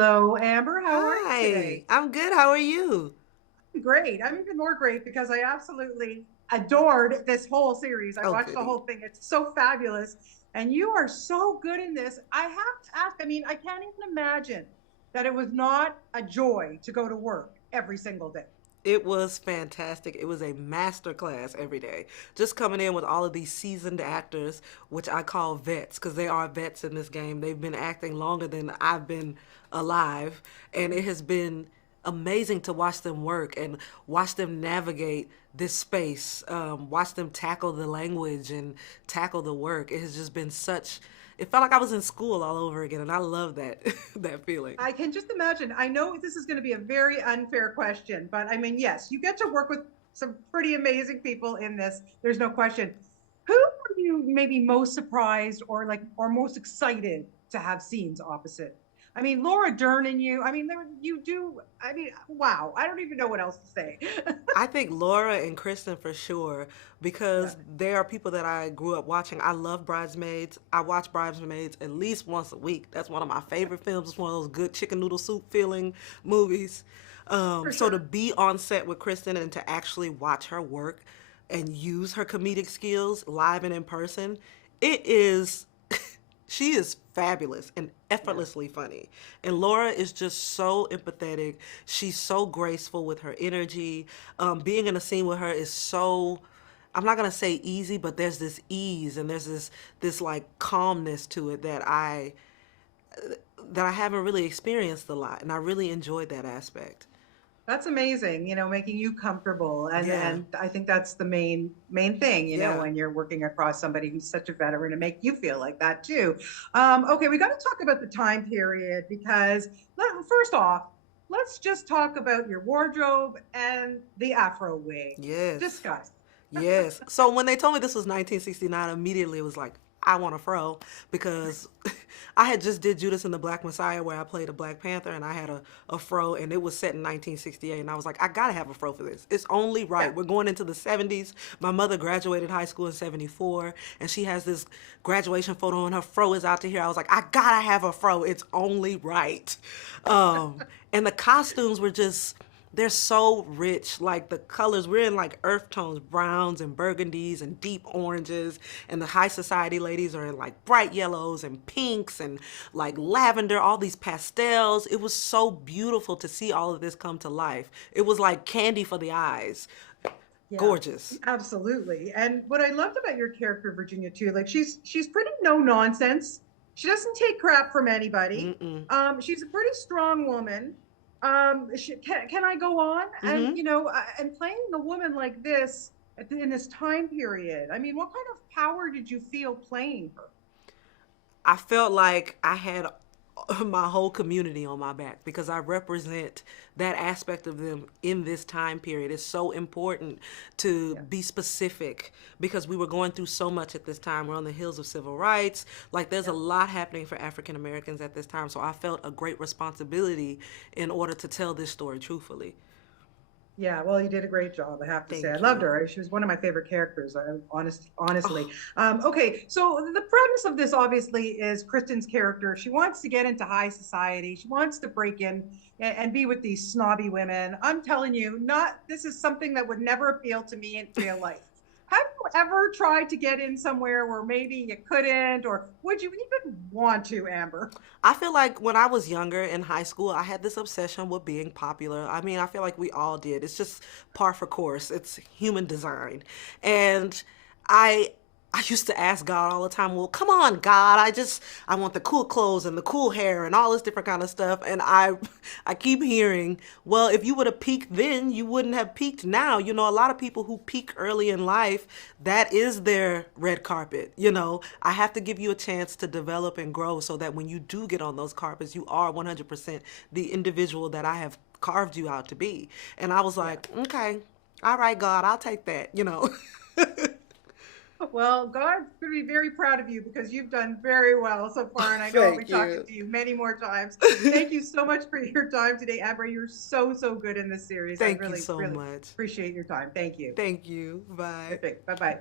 Hello, Amber. How are you Hi, today? I'm good. How are you? Great. I'm even more great because I absolutely adored this whole series. I Oh, watched the goody. whole thing. It's so fabulous. And you are so good in this. I have to ask, I can't even imagine that it was not a joy to go to work every single day. It was fantastic. It was a master class every day. Just coming in with all of these seasoned actors, which I call vets, because they are vets in this game. They've been acting longer than I've been alive. And it has been amazing to watch them work and watch them navigate this space, watch them tackle the language and tackle the work. It has just been such, it felt like I was in school all over again. And I love that, that feeling. I can just imagine. I know this is going to be a very unfair question, but I mean, yes, you get to work with some pretty amazing people in this. There's no question. Who were you maybe most surprised or most excited to have scenes opposite? I mean, Laura Dern and you. I mean, you do. I mean, wow. I don't even know what else to say. I think Laura and Kristen for sure Yeah, because they are people that I grew up watching. I love Bridesmaids. I watch Bridesmaids at least once a week. That's one of my favorite films. It's one of those good chicken noodle soup feeling movies. for So to sure. be on set with Kristen and to actually watch her work and use her comedic skills live and in person, it is she is fabulous and Yeah. effortlessly funny. And Laura is just so empathetic. She's so graceful with her energy. Being in a scene with her is so, I'm not gonna say easy, but there's this ease and there's this like calmness to it that I haven't really experienced a lot, and I really enjoyed that aspect. That's amazing, making you comfortable. And Yeah, and I think that's the main thing, yeah. when you're working across somebody who's such a veteran to make you feel like that too. Okay, we got to talk about the time period because first off, let's just talk about your wardrobe and the Afro wig. Yes. Discuss. Yes. So when they told me this was 1969, immediately it was like, I want a fro because I had just did Judas and the Black Messiah where I played a Black Panther and I had a fro and it was set in 1968 and I was like, I gotta have a fro for this. It's only Yeah. right. We're going into the 70s. My mother graduated high school in 74 and she has this graduation photo and her fro is out to here. I was like, I gotta have a fro. It's only right. And the costumes were just, they're so rich. Like the colors, we're in like earth tones, browns and burgundies and deep oranges. And the high society ladies are in like bright yellows and pinks and like lavender, all these pastels. It was so beautiful to see all of this come to life. It was like candy for the eyes. Yeah, Gorgeous. absolutely. And what I loved about your character, Virginia, too, like she's pretty no nonsense. She doesn't take crap from anybody. Mm-mm. She's a pretty strong woman. Can I go on? And Mm-hmm. and playing a woman like this in this time period. I mean, what kind of power did you feel playing her? I felt like I had my whole community on my back because I represent that aspect of them in this time period. It's so important to Yeah. be specific because we were going through so much at this time. We're on the heels of civil rights. Like there's a Yeah. lot happening for African Americans at this time. So I felt a great responsibility in order to tell this story truthfully. Yeah, well, you did a great job, I have to say. I Thank loved you. her. She was one of my favorite characters, honestly. Oh, Okay, so the premise of this obviously is Kristen's character. She wants to get into high society. She wants to break in and be with these snobby women. I'm telling you, not this is something that would never appeal to me in real life. Have you ever tried to get in somewhere where maybe you couldn't, or would you even want to, Amber? I feel like when I was younger in high school, I had this obsession with being popular. I mean, I feel like we all did. It's just par for course. It's human design. And I I used to ask God all the time, "Well, come on, God. I want the cool clothes and the cool hair and all this different kind of stuff." And I keep hearing, "Well, if you would have peaked then, you wouldn't have peaked now." You know, a lot of people who peak early in life, that is their red carpet. You know, I have to give you a chance to develop and grow so that when you do get on those carpets, you are 100% the individual that I have carved you out to be. And I was Yeah. like, "Okay. All right, God, I'll take that." You know. Well, God's going to be very proud of you because you've done very well so far. And I know I'll be Thank talking you. to you many more times. Thank you so much for your time today, Amber. You're so, so good in this series. I Thank you really, so really much. appreciate your time. Thank you. Thank you. Bye. Perfect. Bye bye.